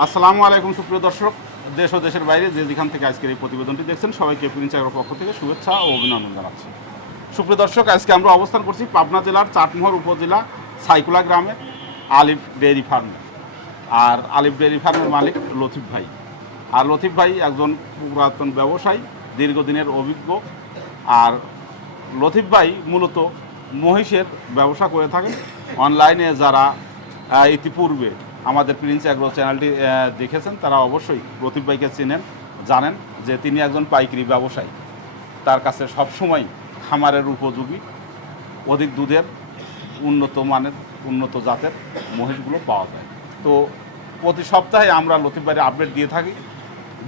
আসসালামু আলাইকুম সুপ্রিয় দর্শক, দেশ ও দেশের বাইরে যে যেখান থেকে আজকের এই প্রতিবেদনটি দেখছেন সবাইকে প্রিন্স এগ্রোর পক্ষ থেকে শুভেচ্ছা ও অভিনন্দন জানাচ্ছি। সুপ্রিয় দর্শক, আজকে আমরা অবস্থান করছি পাবনা জেলার চাটমোহর উপজেলা সাইকুলা গ্রামে আলিফ ডেয়ারি ফার্মে। আর আলিফ ডেয়ারি ফার্মের মালিক লতিফ ভাই। আর লতিফ ভাই একজন পুরাতন ব্যবসায়ী, দীর্ঘদিনের অভিজ্ঞ। আর লতিফ ভাই মূলত মহিষের ব্যবসা করে থাকেন। অনলাইনে যারা ইতিপূর্বে আমাদের প্রিন্স অ্যাগ্রো চ্যানেলটি দেখেছেন তারা অবশ্যই লতিফ ভাইকে চেনেন, জানেন যে তিনি একজন পাইকারি ব্যবসায়ী। তার কাছে সবসময় খামারের উপযোগী, অধিক দুধের, উন্নত মানের, উন্নত জাতের মহিষগুলো পাওয়া যায়। তো প্রতি সপ্তাহে আমরা লতিফ ভাইয়ের আপডেট দিয়ে থাকি।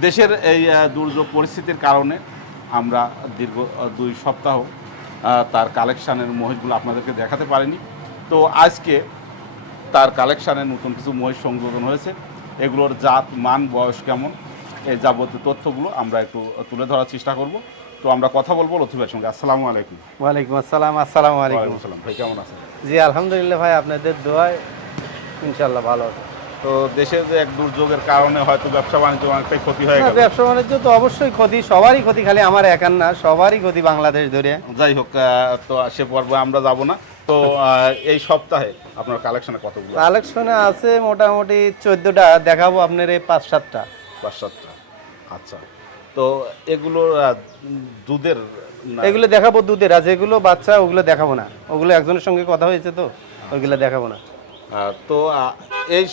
দেশের এই দুর্যোগ পরিস্থিতির কারণে আমরা দীর্ঘ 2 সপ্তাহ তার কালেকশানের মহিষগুলো আপনাদেরকে দেখাতে পারিনি। তো আজকে তার কালেকশানে নতুন কিছু মহিষ সংযোজন হয়েছে। এগুলোর জাত, মান, বয়স কেমন, এই যাবতীয় তথ্যগুলো আমরা একটু তুলে ধরার চেষ্টা করব। তো আমরা কথা বলবো লতিফ ভাইয়ের সঙ্গে। আসসালামু আলাইকুম। ওয়ালাইকুম আসসালাম। আসসালামু আলাইকুম। আসসালাম ভাই, কেমন আছেন? জি আলহামদুলিল্লাহ ভাই, আপনাদের দোয়ায় ইনশাআল্লাহ ভালো আছে। তো দেশের যে এক দুর্যোগের কারণে হয়তো ব্যবসা বাণিজ্য অনেকটাই ক্ষতি হয়ে গেল। ব্যবসা বাণিজ্য তো অবশ্যই ক্ষতি, সবারই ক্ষতি, খালি আমার একার না, সবারই ক্ষতি বাংলাদেশ ধরে। যাই হোক, তো সে পর্বে আমরা যাব না। তো এই সপ্তাহে আপনার কালেকশনে কতগুলো? কালেকশনে আছে মোটামুটি 14টা, দেখাবো আপনার এই 5-7টা। 5-7টা। আচ্ছা, তো এগুলোর দুধের এগুলো দেখাবো দুধের, আর যেগুলো বাচ্চা ওগুলো দেখাবো না। ওগুলো একজনের সঙ্গে কথা হয়েছে, তো ওইগুলো দেখাবো না। তো এই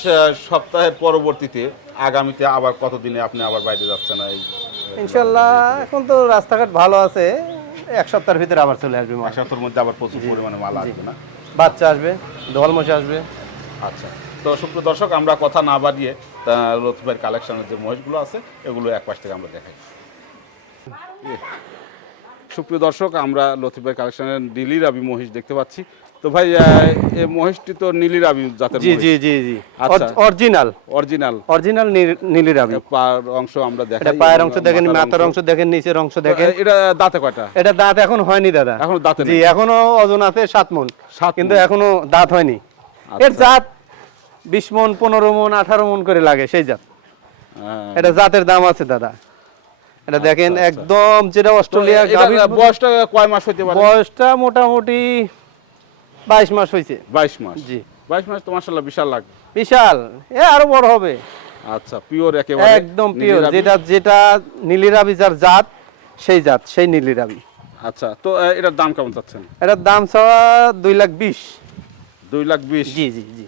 সপ্তাহের পরবর্তীতে আগামীতে আবার কতদিনে আপনি আবার বাইরে যাচ্ছেন? ইনশাল্লাহ এখন তো রাস্তাঘাট ভালো আছে, 1 সপ্তাহের ভিতরে আবার চলে আসবে। 1 সপ্তাহের মধ্যে আবার প্রচুর পরিমাণে মাল আসবে না? বাচ্চা আসবে, দোয়াল আসবে। আচ্ছা, তো সুপ্রিয় দর্শক, আমরা কথা না বাড়িয়ে লতিফ ভাইয়ের কালেকশনের যে মহিষগুলো আছে এগুলো এক পাশ থেকে আমরা দেখাই। সুপ্রিয় দর্শক, আমরা লতিফ ভাইয়ের কালেকশনের নীলি রাবি মহিষ দেখতে পাচ্ছি। তো ভাই, এই মহিষটি তো নীলি রাবি জাতের জি মহিষ। জি জি জি, আচ্ছা, অরিজিনাল অরিজিনাল অরিজিনাল নীলি রাবি। পার অংশ আমরা দেখাই, এটা পায়ের অংশ দেখেন, মাথার অংশ দেখেন, নিচের অংশ দেখেন। এটা দাঁতে কয়টা? এটা দাঁত এখন হয়নি দাদা, এখনো দাঁতে জি, নেই। এখনো ওজন আছে 7 মণ, 7 কিন্তু এখনো দাঁত হয়নি। আচ্ছা। এর জাত 20 মণ, 15 মণ, 18 মণ করে লাগে, সেই জাত। এটা জাতের দাম আছে দাদা। এটা দেখেন একদম যেটা অস্ট্রেলিয়া গাভী। বয়সটা কয় মাস হইতে পারে? বয়সটা মোটামুটি 22 মাস হয়েছে। 22 মাস। জি, 22 মাস তো মাশাআল্লাহ বিশাল লাগবে। বিশাল, আরো বড় হবে। আচ্ছা, পিওর একেবারে একদম পিওর, যেটা নীলি রাবি যার জাত, সেই জাত, সেই নীলি রাবি। আচ্ছা, তো এটার দাম কেমন চাচ্ছেন? এটার দাম চাওয়া 2,20,000। 2,20,000? জি জি জি,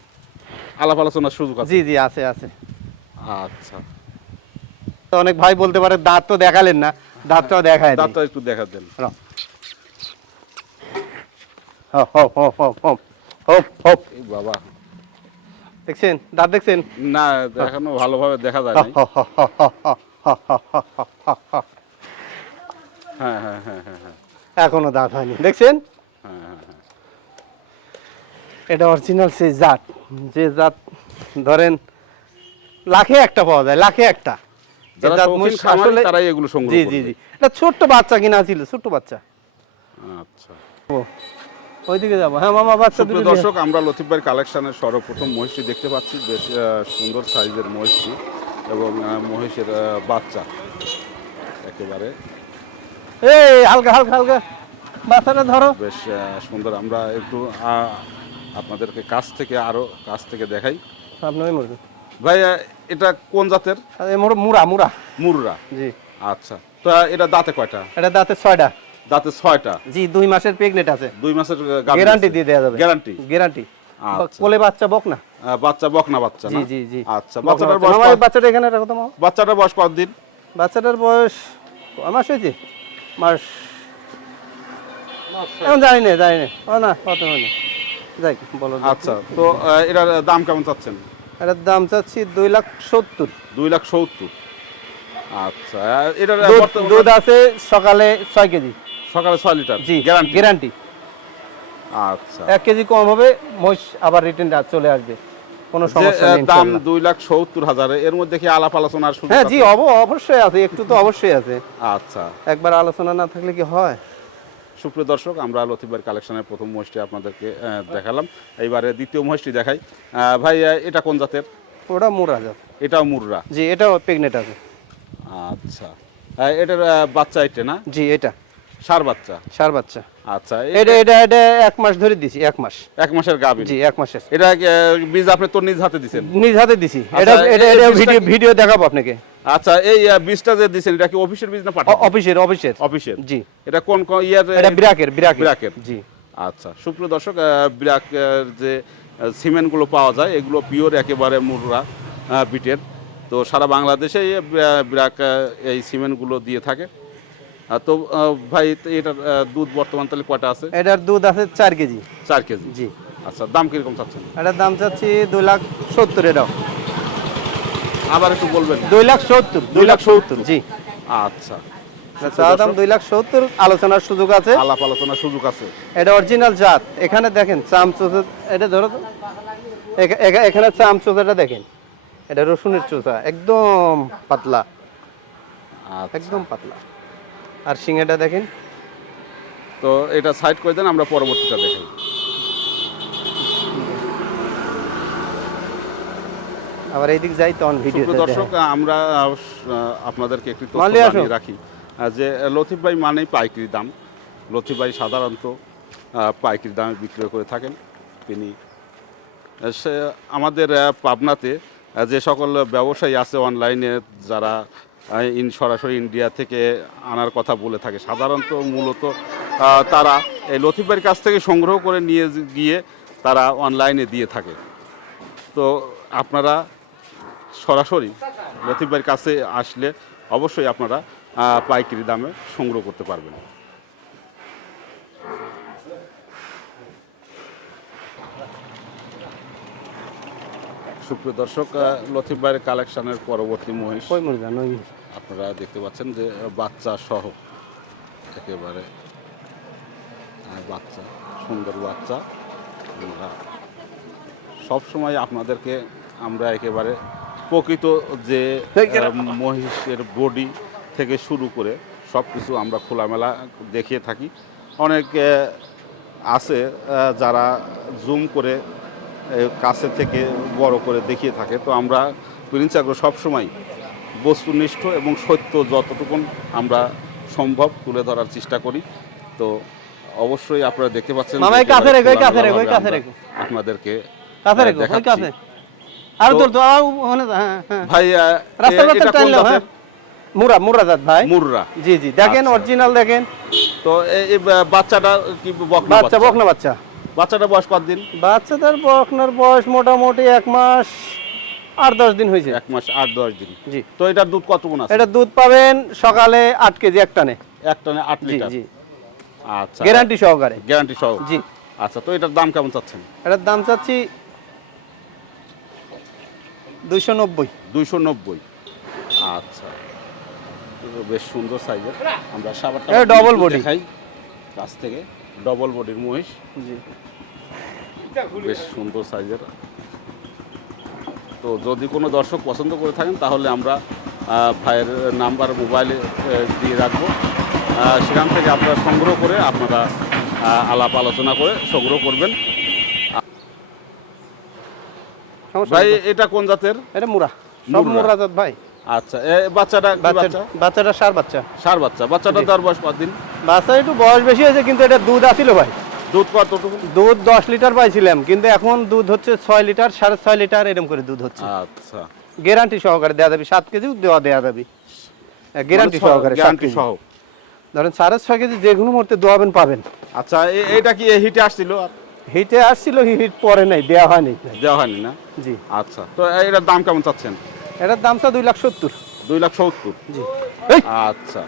আলাপ আলোচনার সুযোগ আছে? জি জি, আছে আছে। আচ্ছা, তো অনেক ভাই বলতে পারে দাঁত তো দেখালেন না, দাঁতটাও দেখায়। দাঁতটা একটু দেখা দেন। এই বাবা, দেখছেন দাঁত, দেখছেন? না, এখনো ভালোভাবে দেখা যায় নাই। হ্যাঁ হ্যাঁ হ্যাঁ হ্যাঁ হ্যাঁ, এখনো দাঁত হয়নি, দেখছেন? হ্যাঁ হ্যাঁ হ্যাঁ। এটা অরিজিনাল সেই জাত, যে জাত ধরেন লাখে একটা পাওয়া যায়, লাখে একটা। যারা জাত শৌখিন মহিষ খামারি আসলে, তারাই এগুলো সংগ্রহ জি করবে। জি জি, এটা ছোট্ট বাচ্চা কিনা ছিল, ছোট্ট বাচ্চা। আচ্ছা, ওইদিকে যাবো। হ্যাঁ মামা, বাচ্চা সুপ্রিয় দুটো দর্শক, আমরা লতিফ ভাইয়ের কালেকশনের সর্বপ্রথম মহিষটি দেখতে পাচ্ছি। বেশ সুন্দর সাইজের মহিষটি এবং মহিষের বাচ্চা একেবারে এই হালকা হালকা হালকা বাচ্চাটা ধরো, বেশ সুন্দর। আমরা একটু আপনাদেরকে আরো কাছ থেকে দেখাই। আপনার মুরগি ভাই, এটা কোন জাতের? মুরা মুরা। মুররা? জি। আচ্ছা, তো এটা দাঁতে কয়টা? এটা দাঁতে 6টা। দাঁতে 6টা? জি, 2 মাসের প্রেগনেন্ট আছে। 2 মাসের গ্যারান্টি দিয়ে দেওয়া যাবে। গ্যারান্টি? গ্যারান্টি। আচ্ছা, কোলে বাচ্চা বক না? বাচ্চা বকনা বাচ্চা না? জি জি জি। আচ্ছা, বাচ্চাটার বয়স? আমার বাচ্চাটা এখানে রাখো তো মামা। বাচ্চাটার বয়স কতদিন? বাচ্চাটার বয়স কয় মাস হয়েছে? মাস এখন জানি না। ও না, কত হয়নি, যাই বলো। আচ্ছা, তো এটার দাম কেমন চাচ্ছেন? এটার দাম চাচ্ছি 2,70,000। 2,70,000? আচ্ছা, এটার দুধ আছে সকালে 6 কেজি। সকালে 6 লিটার? জি, গ্যারান্টি? গ্যারান্টি। আচ্ছা, 1 কেজি কম হবে, মহিষ আবার রিটার্ন চলে আসবে, কোনো সমস্যা নেই। দাম 2,70,000, এর মধ্যে কি আলাপ আলোচনার সুযোগ? হ্যাঁ জি, অবশ্যই আছে, একটু তো অবশ্যই আছে। আচ্ছা, একবার আলোচনা না থাকলে কি হয়? সুপ্রিয় দর্শক, আমরা লতিফ ভাইয়ের কালেকশনের প্রথম মহিষটি আপনাদেরকে দেখালাম। এইবারে দ্বিতীয় মহিষটি দেখাই। ভাই, এটা কোন জাতের? ওটা মুরা জাত। এটাও মুররা। জি, এটাও প্রেগনেন্ট আছে। আচ্ছা, এটার বাচ্চা এটা না? জি, এটা ষাঁড় বাচ্চা। ষাঁড় বাচ্চা। আচ্ছা, এটা 1 মাস ধরে দিছি, 1 মাস। 1 মাসের গাভী। জি, 1 মাসের। এটা বীজ আপনি তো নিজ হাতে দিছেন? নিজ হাতে দিছি। আচ্ছা, এটা বীজটা ভিডিও দেখাবো আপনাকে। আচ্ছা, এই বীজটা যে দিছেন এটা কি অফিসের বীজ না পাঠান? অফিসের। অফিসের। জি। এটা কোন ইয়ার? এটা ব্রাকের। জি। জি। আচ্ছা, সুপ্রিয় দর্শক, ব্রাকের যে সিমেন্টগুলো পাওয়া যায় এগুলো পিওর একেবারে মুররা বিটের। তো সারা বাংলাদেশে ব্রাক এই সিমেন্টগুলো দিয়ে থাকে। তো ভাই, এটার দুধ বর্তমান তাহলে কয়টা আছে? এটার দুধ আছে 4 কেজি। 4 কেজি। জি। আচ্ছা, দাম কিরকম চাচ্ছেন? এটার দাম চাচ্ছি 2,70,000 এটাও। আবার একটু বলবেন? 2,70,000। জি। আচ্ছা, চাওয়া দাম 2,70,000, আলোচনার সুযোগ আছে। আলাপ আলোচনার সুযোগ আছে। এটা অরিজিনাল জাত। এখানে দেখেন চামচোচা, এটা ধরো তো, এখানে চামচোচাটা দেখেন, এটা রসুনের চোচা, একদম পাতলা, আচ্ছা। একদম পাতলা। আর সিংহেটা দেখেন। তো এটা সাইড করে দেন, আমরা পরবর্তীটা দেখাই। আবার এইদিক যাই তখন ভিডিও। সুপ্রিয় দর্শক, আমরা আপনাদেরকে একটি তথ্য মালিয়া আসো। জানিয়ে রাখি যে লতিফ ভাই মানেই পাইকারি দাম। লতিফ ভাই সাধারণত পাইকারি দামে বিক্রয় করে থাকেন। তিনি সে আমাদের পাবনাতে যে সকল ব্যবসায়ী আছে অনলাইনে, যারা সরাসরি ইন্ডিয়া থেকে আনার কথা বলে থাকে, সাধারণত মূলত তারা এই লতিফ ভাইয়ের কাছ থেকে সংগ্রহ করে নিয়ে গিয়ে তারা অনলাইনে দিয়ে থাকে। তো আপনারা সরাসরি লতিফ ভাইয়ের কাছে আসলে অবশ্যই আপনারা পাইকারি দামে সংগ্রহ করতে পারবেন। সুপ্রিয় দর্শক, লতিফ ভাইয়ের কালেকশনের পরবর্তী মহিষ আপনারা দেখতে পাচ্ছেন যে বাচ্চা সহ একেবারে বাচ্চা, সুন্দর বাচ্চা। আমরা সবসময় আপনাদেরকে আমরা একেবারে প্রকৃত যে মহিষের বডি থেকে শুরু করে সব কিছু আমরা খোলামেলা দেখিয়ে থাকি। অনেক আছে যারা জুম করে কাছে থেকে বড় করে দেখিয়ে থাকে। তো আমরা প্রিন্স এগ্রো সবসময় বস্তুনিষ্ঠ এবং সত্য যতটুকুন আমরা সম্ভব তুলে ধরার চেষ্টা করি। তো অবশ্যই আপনারা দেখতে পাচ্ছেন আপনাদেরকে দেখাচ্ছি। ভাই, মুরা জাত ভাই। মুররা। জি জি, দেখেন অরিজিনাল দেখেন। তো এই বাচ্চাটা কি বকনা বাচ্চা? বাচ্চাটা বয়স কতদিন? বাচ্চাটার বকনার বয়স মোটামুটি 1 মাস 8-10 দিন হয়েছে। 1 মাস 8-10 দিন। জি। তো এটার দুধ কতগুণ আছে? এটা দুধ পাবেন সকালে 8 কেজি এক টানে। 8 লিটার। জি। আচ্ছা, গ্যারান্টি সহকারে। গ্যারান্টি সহ। জি। আচ্ছা, তো এটার দাম কেমন চাচ্ছেন? এটার দাম চাচ্ছি 290। 290। আচ্ছা, বেশ সুন্দর সাইজের। আমরা সাবারটা ডবল বডি দেখাই কাছ থেকে। ডবল বডির মহিষ। জি, বেশ সুন্দর সাইজের। তো যদি কোনো দর্শক পছন্দ করে থাকেন তাহলে আমরা ভাইয়ের নাম্বার মোবাইলে দিয়ে রাখবো। সেখান থেকে আপনারা সংগ্রহ করে আপনারা আলাপ আলোচনা করে সংগ্রহ করবেন। ভাই, এটা কোন জাতের? এটা মুরা। সব মুরা জাত ভাই। আচ্ছা, বাচ্চাটা ষাঁড় বাচ্চা। ষাঁড় বাচ্চা। বাচ্চাটা তার বয়স কতদিন? বাচ্চা একটু বয়স বেশি হয়েছে, কিন্তু এটা দুধ আছিল ভাই। দুধ কতটুকু? দুধ 10 লিটার পাইছিলাম, কিন্তু এখন দুধ হচ্ছে 6 লিটার 6.5 লিটার এরকম করে দুধ হচ্ছে। আচ্ছা, গ্যারান্টি সহকারে দেয়া যাবে। 7 কেজি দেওয়া যাবে গ্যারান্টি সহকারে। গ্যারান্টি সহ। ধরেন 6.5 কেজি যে কোনো মুহূর্তে দোয়াবেন পাবেন। আচ্ছা, এটা কি হিটে আসছিল? হিটে আসছিল, হিট পরে নাই, দেওয়া হয়নি। দেওয়া হয়নি না? জি। আচ্ছা, তো এটার দাম কেমন চাচ্ছেন? এটার দাম 2,70,000। 2,70,000। জি। আচ্ছা,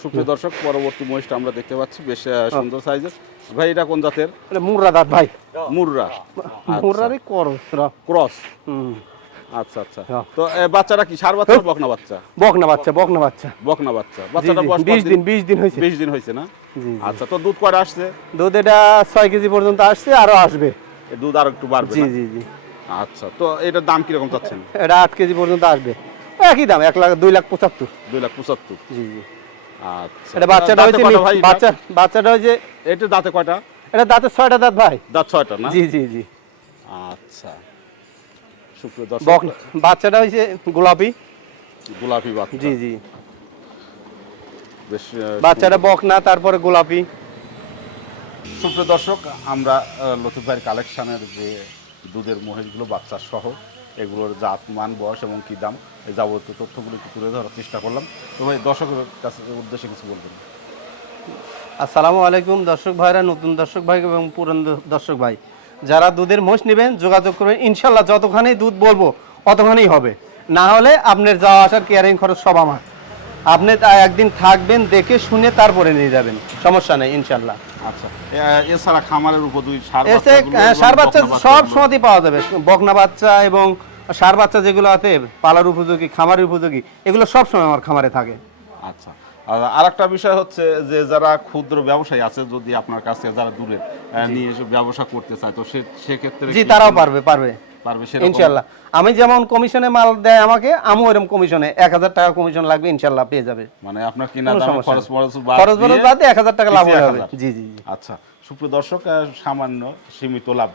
সুপ্রিয় দর্শক, পরবর্তী মহিষটা আমরা দেখতে পাচ্ছি, বেশ সুন্দর সাইজের। ভাই, এটা কোন জাতের? এটা মুররা জাত ভাই। মুররা। মুররারই ক্রস। আচ্ছা আচ্ছা। তো বাচ্চাটা কি ষাঁড় বাচ্চা না বকনা বাচ্চা? বকনা বাচ্চা। বকনা বাচ্চা। বাচ্চাটা বয়স 20 দিন হয়েছে। 20 দিন হয়েছে না? আচ্ছা, তো দুধ কয়টা আসছে? দুধ এটা 6 কেজি পর্যন্ত আসছে, আরো আসবে। দুধ আরো একটু বাড়বে? জি জি জি। আচ্ছা, তো এটার দাম কিরকম চাচ্ছেন? এটা 8 কেজি পর্যন্ত আসবে। একই দাম, 2,75,000। 2,75,000। জি জি। আচ্ছা, এটা বাচ্চাটা হইছে বাচ্চাটা হইছে। এটা দাঁতে কয়টা? এটা দাঁতে 6টা দাঁত ভাই। দাঁত 6টা না? জি জি জি। আচ্ছা, সুপ্রিয় দর্শক, বাচ্চাটা হয়েছে গোলাপি। গোলাপি বাচ্চা, জি জি, বেশ বাচ্চাটা বকনা, তারপরে গোলাপি। সুপ্রিয় দর্শক, আমরা লতিফ ভাইয়ের কালেকশনের যে দুধের মহিষগুলো বাচ্চা সহ এগুলোর জাত, মান, বয়স এবং কি দাম, এই যাবতীয় তথ্যগুলো একটু তুলে ধরার চেষ্টা করলাম। তো ভাই দর্শকের কাছে উদ্দেশ্যে কিছু বলবেন? আসসালামু আলাইকুম দর্শক ভাইরা, নতুন দর্শক ভাই এবং পুরান দর্শক ভাই, যারা দুধের মোষ নেবেন যোগাযোগ করবেন। ইনশাল্লাহ যতখানি দুধ বলবো অতখানি হবে, না হলে আপনার যাওয়া আসার কেয়ারিং খরচ সব আমার। আপনি একদিন থাকবেন, দেখে শুনে তারপরে নিয়ে যাবেন, সমস্যা নেই ইনশাল্লাহ। আচ্ছা, এছাড়া খামারের উপযোগী এসে সার বাচ্চা সব সময়ই পাওয়া যাবে। বকনা বাচ্চা এবং সার বাচ্চা যেগুলো আছে পালার উপযোগী, খামারের উপযোগী, এগুলো সব সময় আমার খামারে থাকে। আচ্ছা, আর একটা বিষয় হচ্ছে যে যারা ক্ষুদ্র ব্যবসায়ী আছে, যদি আপনার কাছে যারা দূরে নিয়ে এসে ব্যবসা করতে চায়, তো সেক্ষেত্রে জি তারাও পারবে পারবে সেরকম? ইনশাল্লাহ। আমি যেমন কমিশনে মাল দেয় আমাকে, আমিও এরকম কমিশনে 1000 টাকা কমিশন লাগবে, ইনশাল্লাহ পেয়ে যাবে। মানে আপনার কিনা কোনো দামে সমস্যা খরচ নেই। মরচ খরচ বরচ বাদে 1000 টাকা লাভ পিছিয়ে হবে। 1000 জি জি জি। আচ্ছা, সুপ্রিয় দর্শক, সামান্য সীমিত লাভ,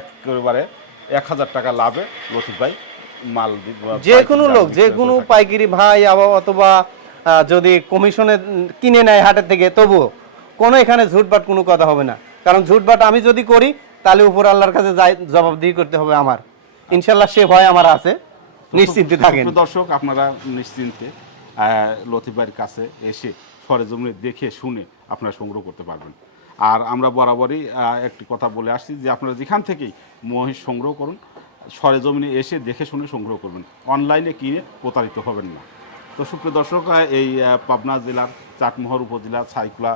একেবারে 1000 টাকা লাভে লতিফ ভাই মাল যে কোনো লোক, যে কোনো পাইকারি ভাই অথবা যদি কমিশনে কিনে নেয় হাটের থেকে, তবুও কোনো এখানে ঝুটবাট কোনো কথা হবে না। কারণ ঝুটবাট আমি যদি করি তাহলে উপর আল্লাহর কাছে জবাবদিহি করতে হবে আমার। ইনশাল্লাহ সে ভয় আমার আছে, নিশ্চিন্তে থাকেন। সুপ্রিয় দর্শক, আপনারা নিশ্চিন্তে লতিফ ভাইয়ের কাছে এসে সরেজমিনে দেখে শুনে আপনারা সংগ্রহ করতে পারবেন। আর আমরা বরাবরই একটি কথা বলে আসছি যে আপনারা যেখান থেকেই মহিষ সংগ্রহ করুন, সরেজমিনে এসে দেখে শুনে সংগ্রহ করবেন, অনলাইনে কিনে প্রতারিত হবেন না। তো সুপ্রিয় দর্শক, এই পাবনা জেলার চাটমোহর উপজেলা ছাইকুলা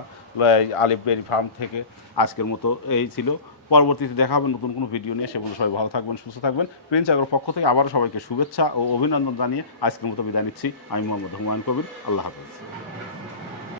আলিফ ডেয়ারি ফার্ম থেকে আজকের মতো এই ছিল। পরবর্তীতে দেখা হবে নতুন কোনো ভিডিও নিয়ে। সেগুলো সবাই ভালো থাকবেন, সুস্থ থাকবেন। প্রিন্স এগ্রোর পক্ষ থেকে আবারও সবাইকে শুভেচ্ছা ও অভিনন্দন জানিয়ে আজকের মতো বিদায় নিচ্ছি। আমি মোহাম্মদ হুমায়ুন কবির। আল্লাহ হাফেজ।